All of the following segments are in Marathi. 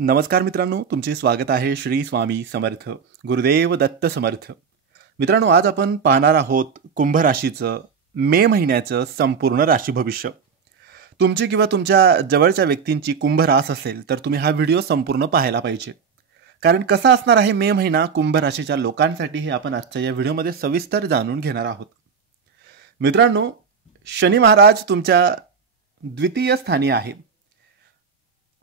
नमस्कार मित्रांनो, तुमचे स्वागत आहे श्री स्वामी समर्थ. गुरुदेव दत्त समर्थ. मित्रांनो, आज आपण पाहणार आहोत कुंभ राशीचं मे महिन्याचं संपूर्ण राशी भविष्य. तुमची किंवा तुमच्या जवळच्या व्यक्तींची कुंभ रास असेल तर तुम्ही हा व्हिडिओ संपूर्ण पाहायला पाहिजे. कारण कसा असणार आहे मे महिना कुंभ राशीच्या लोकांसाठी हे आपण आजच्या या व्हिडिओमध्ये सविस्तर जाणून घेणार आहोत. मित्रांनो, शनी महाराज तुमच्या द्वितीय स्थानी आहे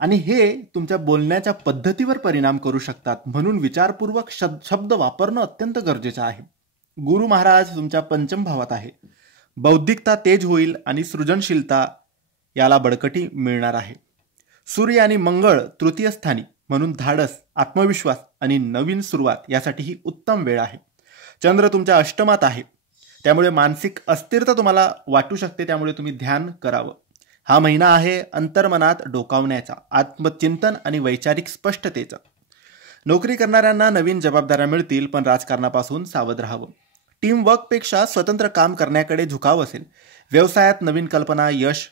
आणि हे तुमच्या बोलण्याच्या पद्धतीवर परिणाम करू शकतात, म्हणून विचारपूर्वक शब्द वापरणं अत्यंत गरजेचं आहे. गुरु महाराज तुमच्या पंचम भावात आहे. बौद्धिकता तेज होईल आणि सृजनशीलता याला बळकटी मिळणार आहे. सूर्य आणि मंगळ तृतीय स्थानी, म्हणून धाडस, आत्मविश्वास आणि नवीन सुरुवात यासाठी ही उत्तम वेळ आहे. चंद्र तुमच्या अष्टमात आहे, त्यामुळे मानसिक अस्थिरता तुम्हाला वाटू शकते, त्यामुळे तुम्ही ध्यान करावं. हा महिना आहे अंतर्मनात डोकावण्याचा, आत्मचिंतन आणि वैचारिक स्पष्टतेचा. नोकरी करणाऱ्यांना नवीन जबाबदाऱ्या मिळतील, पण राजकारणापासून सावध राहावं. टीम वर्कपेक्षा स्वतंत्र काम करण्याकडे झुकाव असेल. व्यवसायात नवीन कल्पना यश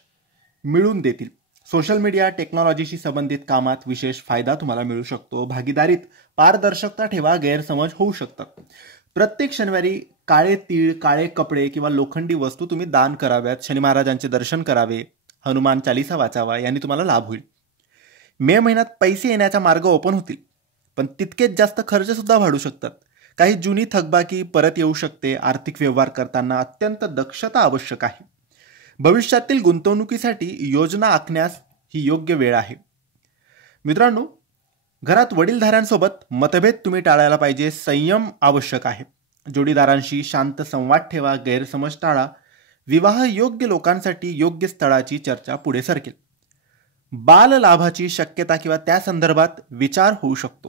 मिळवून देतील. सोशल मीडिया टेक्नॉलॉजीशी संबंधित कामात विशेष फायदा तुम्हाला मिळू शकतो. भागीदारीत पारदर्शकता ठेवा, गैरसमज होऊ शकतात. प्रत्येक शनिवारी काळे तीळ, काळे कपडे किंवा लोखंडी वस्तू तुम्ही दान कराव्यात. शनी महाराजांचे दर्शन करावे, हनुमान चालीसा वाचावा, यांनी तुम्हाला लाभ होईल. मे महिन्यात पैसे येण्याचा मार्ग ओपन होतील, पण तितकेच जास्त खर्च सुद्धा वाढू शकतात. काही जुनी थकबाकी परत येऊ शकते. आर्थिक व्यवहार करताना अत्यंत दक्षता आवश्यक आहे. भविष्यातील गुंतवणुकीसाठी योजना आखण्यास ही योग्य वेळ आहे. मित्रांनो, घरात वडीलधाऱ्यांसोबत मतभेद तुम्ही टाळायला पाहिजे. संयम आवश्यक आहे. जोडीदारांशी शांत संवाद ठेवा, गैरसमज टाळा. विवाह योग्य लोकांसाठी योग्य स्थळाची चर्चा पुढे सरकेल. बाल लाभाची शक्यता किंवा त्या संदर्भात विचार होऊ शकतो.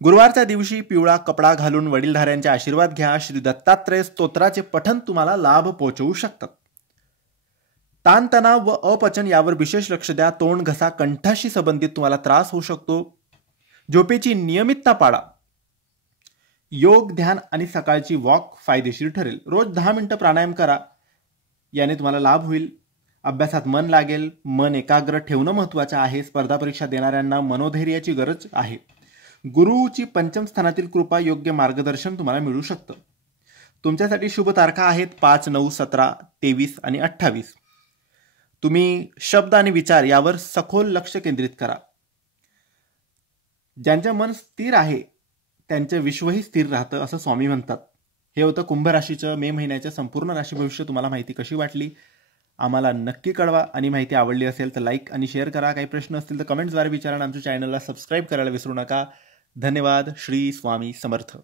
गुरुवारच्या दिवशी पिवळा कपडा घालून वडीलधाऱ्यांचे आशीर्वाद घ्या. श्री दत्तात्रय स्तोत्राचे पठण तुम्हाला लाभ पोहोचवू शकतात. ताणतणाव व अपचन यावर विशेष लक्ष द्या. तोंड, घसा, कंठाशी संबंधित तुम्हाला त्रास होऊ शकतो. झोपेची नियमितता पाळा. योग, ध्यान आणि सकाळची वॉक फायदेशीर ठरेल. रोज 10 मिनिटं प्राणायाम करा, याने तुम्हाला लाभ होईल. अभ्यासात मन लागेल. मन एकाग्र ठेवणं महत्त्वाचं आहे. स्पर्धा परीक्षा देणाऱ्यांना मनोधैर्याची गरज आहे. गुरुची पंचम स्थानातील कृपा, योग्य मार्गदर्शन तुम्हाला मिळू शकतं. तुमच्यासाठी शुभ तारखा आहेत 5, 9, 17, 23 आणि 28. तुम्ही शब्द आणि विचार यावर सखोल लक्ष केंद्रित करा. ज्यांचे मन स्थिर आहे त्यांचे विश्वही स्थिर राहतं, असं स्वामी म्हणतात. हे होतं कुंभ राशीचं मे महिन्याचं संपूर्ण राशी भविष्य. तुम्हाला माहिती कशी वाटली आम्हाला नक्की कळवा, आणि माहिती आवडली असेल तर लाईक आणि शेअर करा. काही प्रश्न असतील तर कमेंट्सद्वारे विचारा. आमच्या चॅनलला सबस्क्राईब करायला विसरू नका. धन्यवाद. श्री स्वामी समर्थ.